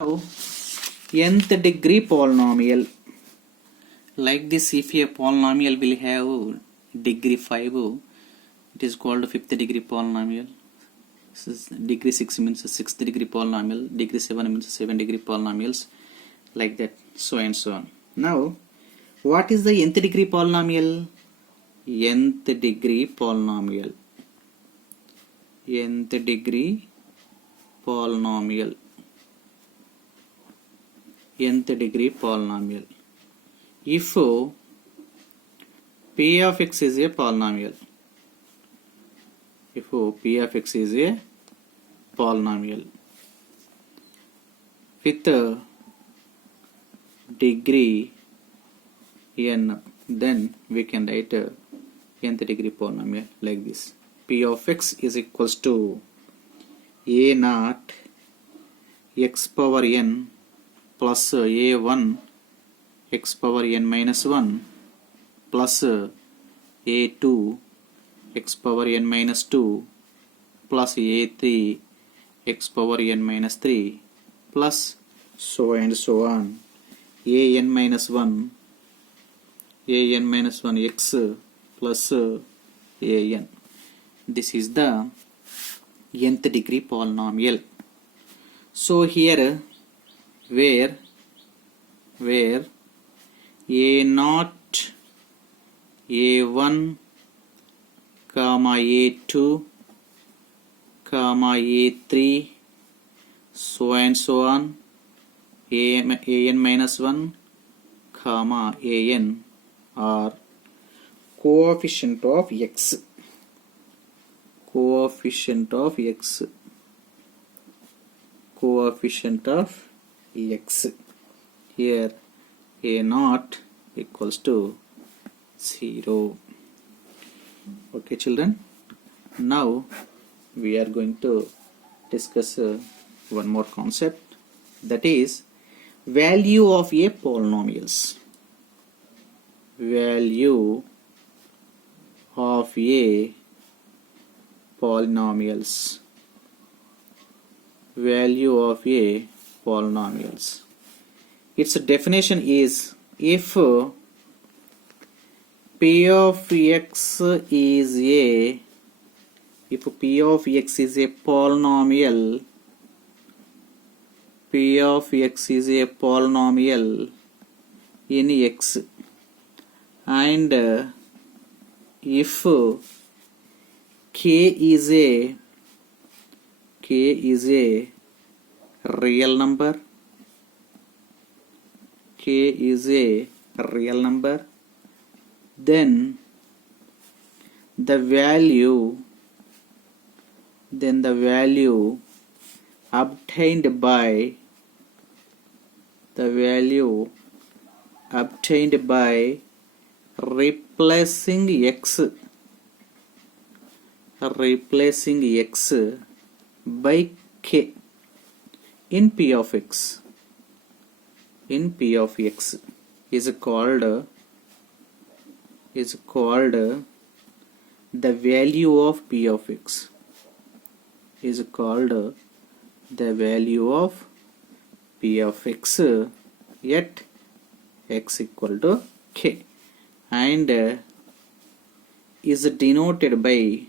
Now, nth degree polynomial. Like this, if a polynomial will have degree 5, it is called fifth degree polynomial. This is degree 6 means sixth degree polynomial, degree 7 means 7 degree polynomials, like that, so and so on. Now, what is the nth degree polynomial? Nth degree polynomial. Nth degree polynomial. Nth degree polynomial. If p of x is a polynomial, if p of x is a polynomial with degree n, then we can write nth degree polynomial like this. P of x is equals to a naught x power n plus a1 x power n minus 1 plus a2 x power n minus 2 plus a3 x power n minus 3 plus so and so on an minus 1 x plus an. This is the nth degree polynomial. So here where a naught, a1, comma a2, comma a3, so and so on, an minus 1, comma an are coefficient of x. Coefficient of x. Coefficient of x. Here a naught equals to 0. Okay, children. Now we are going to discuss one more concept, that is value of a polynomials. Value of a polynomials. Value of a polynomials. Its definition is if p of x is a polynomial, p of x is a polynomial in x, and if k is a real number, k is a real number, then the value obtained by replacing x by k in p of x is called the value of p of x, is called the value of p of x at x equal to k, and is denoted by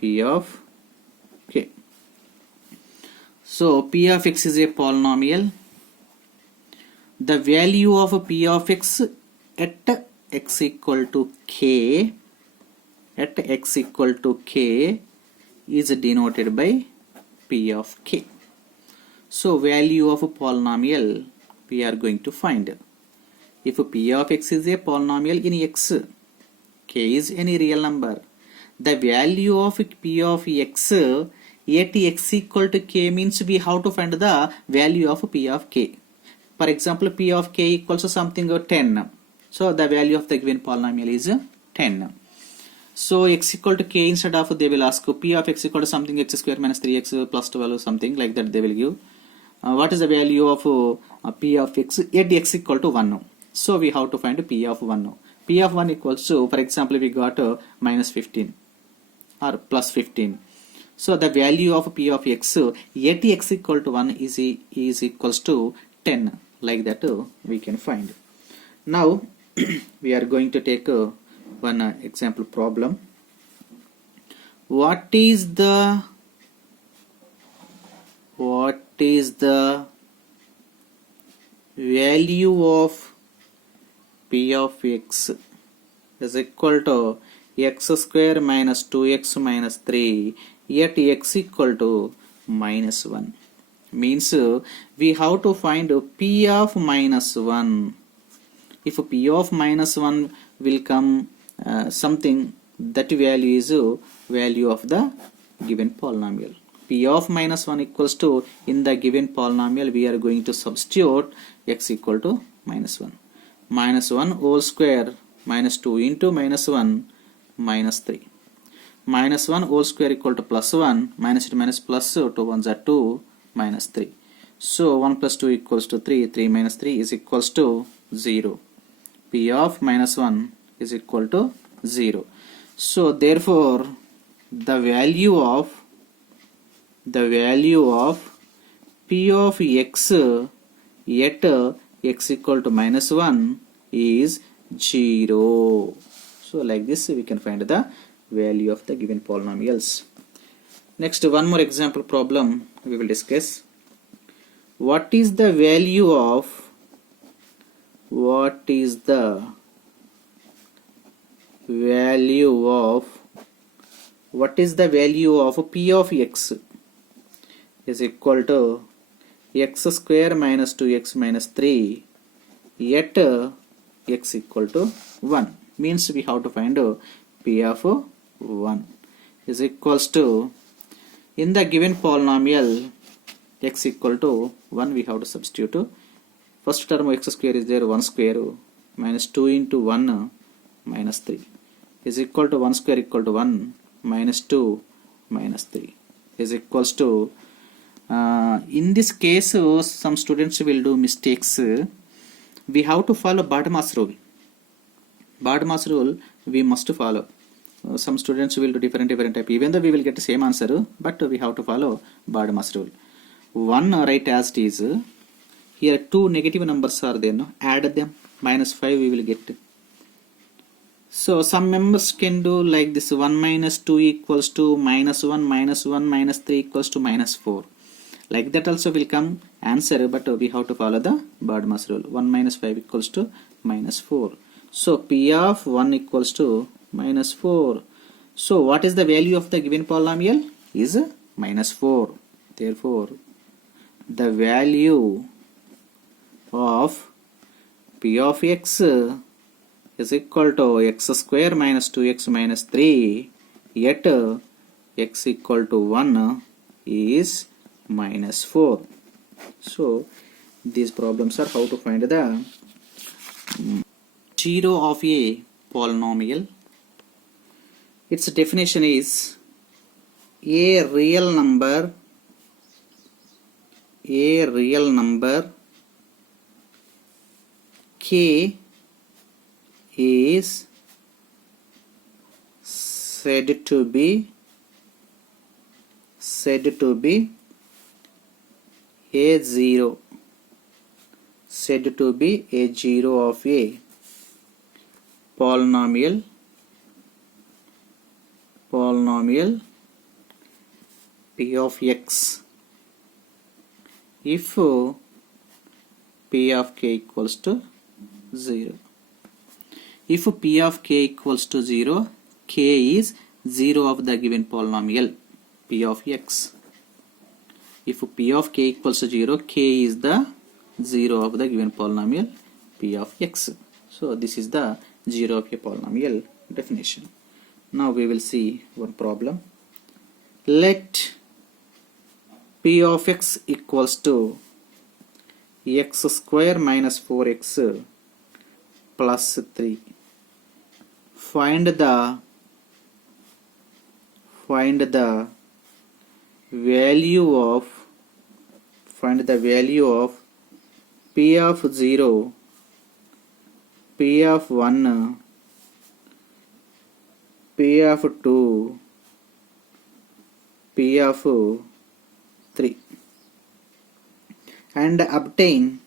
p of k. So p of x is a polynomial. The value of p of x at x equal to k is denoted by p of k. So value of a polynomial we are going to find. If p of x is a polynomial in x, k is any real number, the value of p of x at x equal to k means we have to find the value of p of k. For example, p of k equals to something 10. So the value of the given polynomial is 10. So x equal to k, instead of they will ask p of x equal to something x square minus 3x plus 12 something like that they will give. What is the value of p of x at x equal to 1? So we have to find p of 1. P of 1 equals to, for example, we got minus 15. or plus 15. So the value of p of x at x equal to 1 is equals to 10. Like that we can find. Now we are going to take one example problem. What is the value of p of x is equal to x square minus 2x minus 3 at x equal to minus 1? Means we have to find p of minus 1. If p of minus 1 will come something, that value is value of the given polynomial. P of minus 1 equals to, in the given polynomial we are going to substitute x equal to minus 1. Minus 1 whole square minus 2 into minus 1 minus 3. Minus 1 whole square equal to plus 1, minus it minus plus 2 1s are 2 minus 3. So 1 plus 2 equals to 3, 3 minus 3 is equals to 0. P of minus 1 is equal to 0. So therefore the value of p of x at x equal to minus 1 is 0. So like this we can find the value of the given polynomials. Next, one more example problem we will discuss. What is the value of p of x is equal to x square minus 2x minus 3 at x equal to 1? Means we have to find p of 1 is equals to, in the given polynomial x equal to 1 we have to substitute. First term x square is there, 1 square minus 2 into 1 minus 3 is equal to 1 square equal to 1 minus 2 minus 3 is equals to, in this case some students will do mistakes. We have to follow BODMAS rule. BODMAS rule we must follow. Some students will do different type, even though we will get the same answer, but we have to follow BODMAS rule. 1 write as it is. Here 2 negative numbers are there, no? Add them, minus 5 we will get. So some members can do like this, 1 minus 2 equals to minus 1 minus 1 minus 3 equals to minus 4. Like that also will come answer, but we have to follow the BODMAS rule. 1 minus 5 equals to minus 4. So p of 1 equals to minus 4. So what is the value of the given polynomial? Is minus 4. Therefore the value of p of x is equal to x square minus 2x minus 3 at x equal to 1 is minus 4. So these problems are how to find the 0 of a polynomial. Its definition is a real number k is said to be a zero of a polynomial p of x if p of k equals to 0. If p of k equals to 0, k is 0 of the given polynomial p of x. If p of k equals to 0, k is the 0 of the given polynomial p of x. So this is the 0 of a polynomial definition. Now we will see one problem. Let p of x equals to x square minus 4x plus 3. Find the value of p of 0, p of 1, p of 2 P of 3 and obtain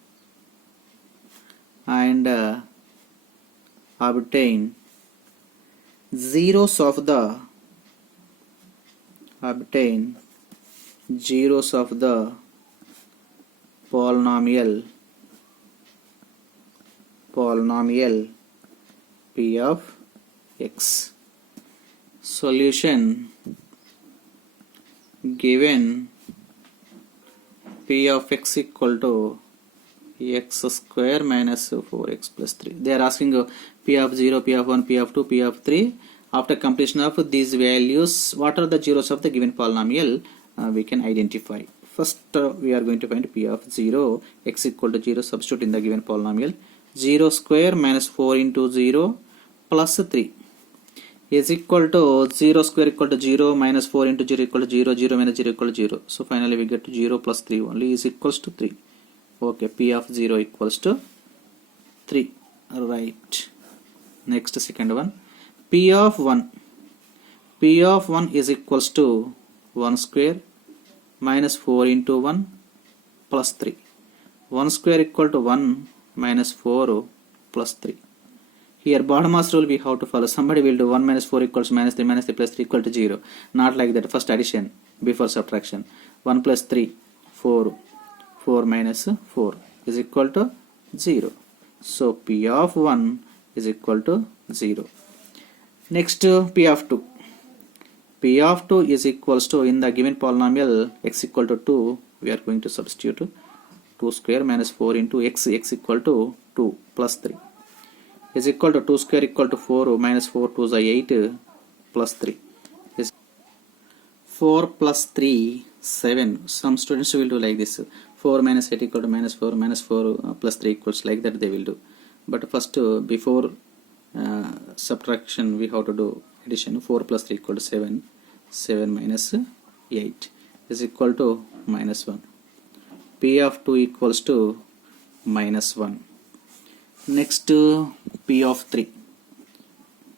zeros of the polynomial P of x. Solution: given P of x equal to x square minus 4x plus 3. They are asking P of 0, P of 1, P of 2, P of 3. After completion of these values, what are the zeros of the given polynomial? We can identify. First, we are going to find P of 0, x equal to 0, substitute in the given polynomial. 0 square minus 4 into 0 plus 3 is equal to 0 square equal to 0 minus 4 into 0 equal to 0, 0 minus 0 equal to 0. So finally we get 0 plus 3 only is equals to 3. Okay, P of 0 equals to 3. Right. Next, second one. P of 1. P of 1 is equals to 1 square minus 4 into 1 plus 3. 1 square equal to 1 minus 4 plus 3. Here BODMAS rule we have to follow. Somebody will do 1 minus 4 equals minus 3 minus 3 plus 3 equal to 0. Not like that. First addition before subtraction. 1 plus 3, 4. 4 minus 4 is equal to 0. So P of 1 is equal to 0. Next, P of 2. P of 2 is equals to, in the given polynomial x equal to 2, we are going to substitute 2 square minus 4 into x equal to 2 plus 3 is equal to 2 square equal to 4 minus 4 2 is 8 plus 3 is 4 plus 3 7. Some students will do like this. 4 minus 8 equal to minus 4 minus 4 plus 3 equals, like that they will do. But first, before subtraction we have to do addition. 4 plus 3 equal to 7. 7 minus 8 is equal to minus 1. P of 2 equals to minus 1. Next, P of 3.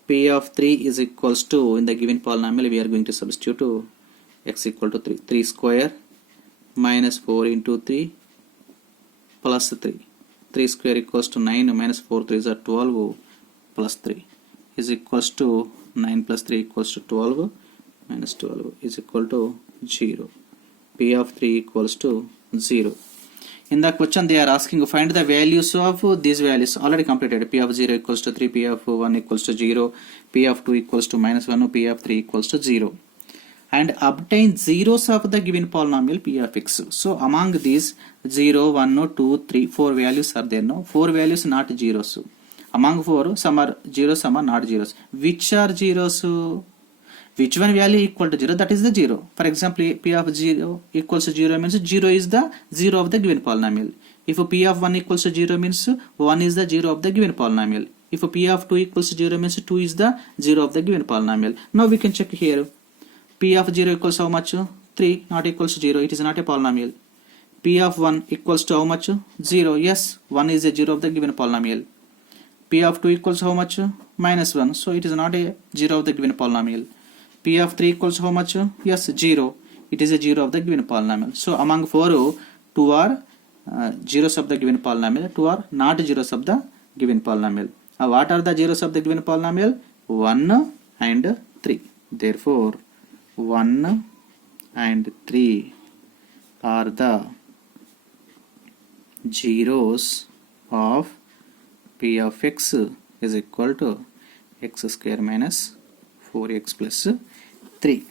P of 3 is equals to, in the given polynomial we are going to substitute x equal to 3. 3 square minus 4 into 3 plus 3. 3 square equals to 9 minus 4 3 is 12 plus 3 is equals to 9 plus 3 equals to 12 minus 12 is equal to 0. P of 3 equals to 0. In the question they are asking find the values of these values. Already completed. P of 0 equals to 3, P of 1 equals to 0, P of 2 equals to minus 1, P of 3 equals to 0. And obtain zeros of the given polynomial P of x. So among these 0, 1, 2, 3, 4 values are there. No, 4 values not zeros. Among 4, some are zeros, some are not zeros. Which are zeros? Which one value equal to 0? That is the 0. For example, P of 0 equals to 0 means 0 is the 0 of the given polynomial. If P of 1 equals to 0 means 1 is the 0 of the given polynomial. If P of 2 equals to 0 means 2 is the 0 of the given polynomial. Now we can check here. P of 0 equals how much? 3, not equals to 0. It is not a polynomial. P of 1 equals to how much? 0. Yes, 1 is a 0 of the given polynomial. P of 2 equals how much? Minus 1. So it is not a 0 of the given polynomial. P of 3 equals how much? Yes, 0. It is a 0 of the given polynomial. So among 4, 2 are zeros of the given polynomial, 2 are not zeros of the given polynomial. What are the zeros of the given polynomial? 1 and 3. Therefore, 1 and 3 are the zeros of P of x is equal to x square minus 4x plus 3.